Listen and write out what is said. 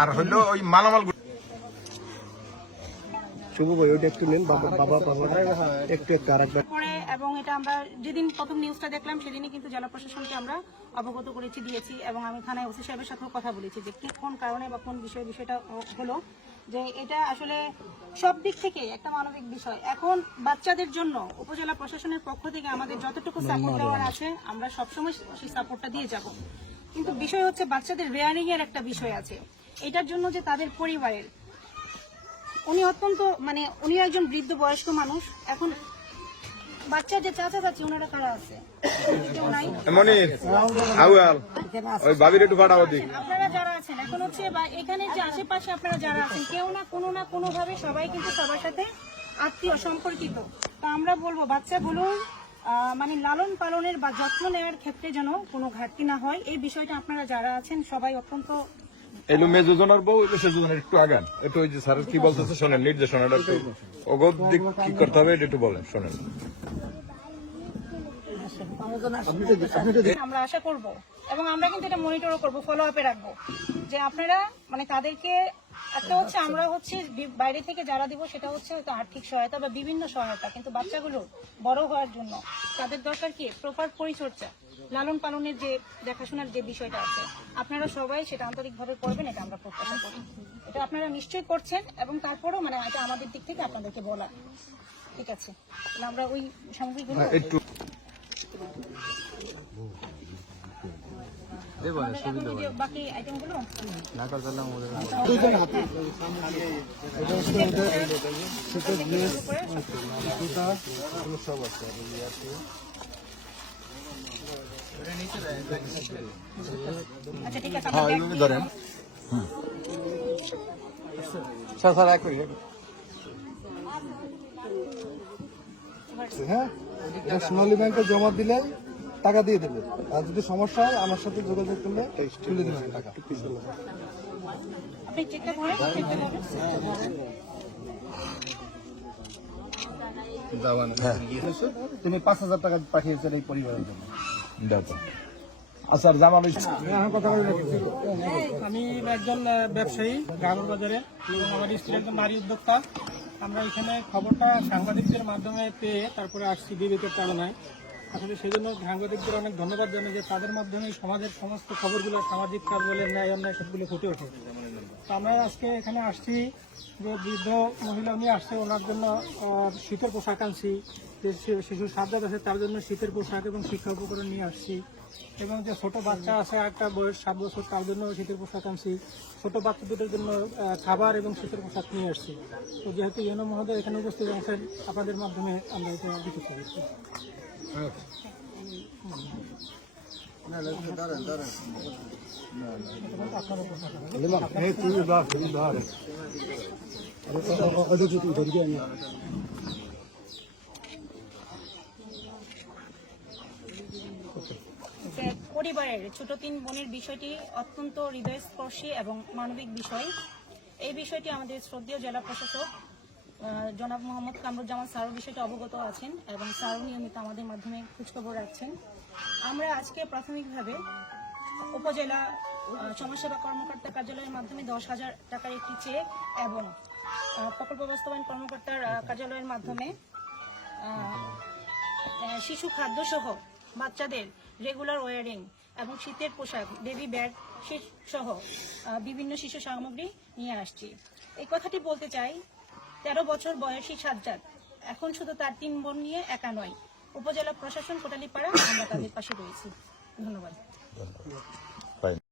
আর হইল ওই মালামাল শুভ ভাই ওইটা একটু নেন বাবা বাবা বাবা একটু একটু আর একবার এবং এটা আমরা যেদিন প্রথম নিউজটা দেখলাম সেদিনই কিন্তু জেলা প্রশাসনকে আমরা অবগত করেছি দিয়েছি এবং আমি থানায় ওসি সাহেবের সাথেও কথা বলেছি যে কি কোন কারণে বা কোন বিষয়ে বিষয়টা হলো। যে এটা আসলে সব দিক থেকে একটা মানবিক বিষয়। এখন বাচ্চাদের জন্য উপজেলা প্রশাসনের পক্ষ থেকে আমাদের যতটুকু সাপোর্ট দেওয়ার আছে আমরা সবসময় সেই সাপোর্টটা দিয়ে যাব। কিন্তু বিষয় হচ্ছে বাচ্চাদের রেয়ারিং এর একটা বিষয় আছে। এটার জন্য যে তাদের পরিবারের উনি অত্যন্ত মানে উনি একজন বৃদ্ধ বয়স্ক মানুষ এখন বাচ্চা যে চাচা চাচি ওনারা কারা আছে? কেউ নাই? মনির আউয়াল ওই বাবির একটু পাঠাবো দিক আপনারা যারা আছেন এখন হচ্ছে এখানে যে আশেপাশে আপনারা যারা আছেন কেউ না কোনো না কোনো ভাবে সবাই কিন্তু সবার সাথে আত্মীয় সম্পর্কিত। তা আমরা বলব বাচ্চাগুলো আহ, মানে লালন পালনের বা যত্ন নেওয়ার ক্ষেত্রে যেন কোনো ঘাটতি না হয়। এই বিষয়টা আপনারা যারা আছেন সবাই অত্যন্ত বউ একটু আগান। একটু ওই যে স্যার কি বলতেছে, শোনেন, নির্দেশনাটা একটু। অগত দিক কি করতে হবে, এটা একটু বলেন, শোনেন। আমরা আশা করব, এবং আমরা কিন্তু এটা মনিটরও করব ফলো আপে রাখব, যে আপনারা মানে তাদেরকে একটা হচ্ছে আমরা হচ্ছে বাইরে থেকে যারা দিব সেটা হচ্ছে হয়তো আর্থিক সহায়তা বা বিভিন্ন সহায়তা, কিন্তু বাচ্চাগুলো বড় হওয়ার জন্য তাদের দরকার কি? প্রপার পরিচর্যা, লালন পালনের যে দেখাশোনার যে বিষয়টা আছে। আপনারা সবাই সেটা আন্তরিকভাবে করবেন, এটা আমরা প্রত্যাশা করি। এটা আপনারা নিশ্চয়ই করছেন এবং তারপরেও মানে এটা আমাদের দিক থেকে আপনাদেরকে বলা ঠিক আছে। আমরা ওই সামগ্রীগুলো বাকি আইটেমগুলো আচ্ছা ঠিক আছে আমরা ব্যাগ দিয়ে- ধরেন। স্যার স্যার এক মিনিট হ্যাঁ সোনালী ব্যাংকে জমা দিলে টাকা দিয়ে দেবে। আর যদি সমস্যা হয় আমার সাথে যোগাযোগ করলে তুলে দেবেন টাকা। আপনি চেকটা করেন তুমি পাঁচ হাজার টাকা পাঠিয়েছেন এই পরিবারের জন্য। দেখো আচ্ছা জামাল আমি একজন ব্যবসায়ী গ্রামের বাজারে। আমার স্ত্রী একজন নারী উদ্যোক্তা। আমরা এখানে খবরটা সাংবাদিকদের মাধ্যমে পেয়ে তারপরে আসছি বিবেকের তাড়নায়। আসলে সেই জন্য সাংবাদিকদের অনেক ধন্যবাদ জানাই যে তাদের মাধ্যমে সমাজের সমস্ত খবরগুলো, সামাজিক কাজ বলে ন্যায় অন্যায় সবগুলো ফুটে ওঠে। আমরা আজকে এখানে আসছি যে বৃদ্ধ মহিলা উনি আসছে, ওনার জন্য শীতের পোশাক আনছি। যে শিশু সাজ্জাদ আছে, তার জন্য শীতের পোশাক এবং শিক্ষা উপকরণ নিয়ে আসছি। এবং যে ছোট বাচ্চা আছে, একটা বয়স সাত বছর, তার জন্য শীতের পোশাক আনছি। ছোট বাচ্চা দুটোর জন্য খাবার এবং শীতের পোশাক নিয়ে আসছি। তো যেহেতু ইয়নো মহোদয় এখানে উপস্থিত আছেন, আপনাদের মাধ্যমে আমরা এটা যে পরিবারের ছোট তিন বোনের বিষয়টি অত্যন্ত হৃদয়স্পর্শী এবং মানবিক বিষয়। এই বিষয়টি আমাদের শ্রদ্ধেয় জেলা প্রশাসক জনাব মোহাম্মদ কামরুজ্জামান স্যারও বিষয়টি অবগত আছেন এবং স্যারও নিয়মিত আমাদের মাধ্যমে খোঁজখবর রাখছেন। আমরা আজকে প্রাথমিকভাবে উপজেলা সমাজসেবা কর্মকর্তা কার্যালয়ের মাধ্যমে দশ হাজার টাকার একটি চেক এবং প্রকল্প বাস্তবায়ন কর্মকর্তার কার্যালয়ের মাধ্যমে শিশু খাদ্য সহ বাচ্চাদের রেগুলার ওয়ারিং এবং শীতের পোশাক বেবি ব্যাগ সহ বিভিন্ন শিশু সামগ্রী নিয়ে আসছি। এই কথাটি বলতে চাই তেরো বছর বয়সী সাজ্জাদ। এখন শুধু তার তিন বোন নিয়ে একা নয়, উপজেলা প্রশাসন কোটালীপাড়া আমরা তাদের পাশে রয়েছি। ধন্যবাদ।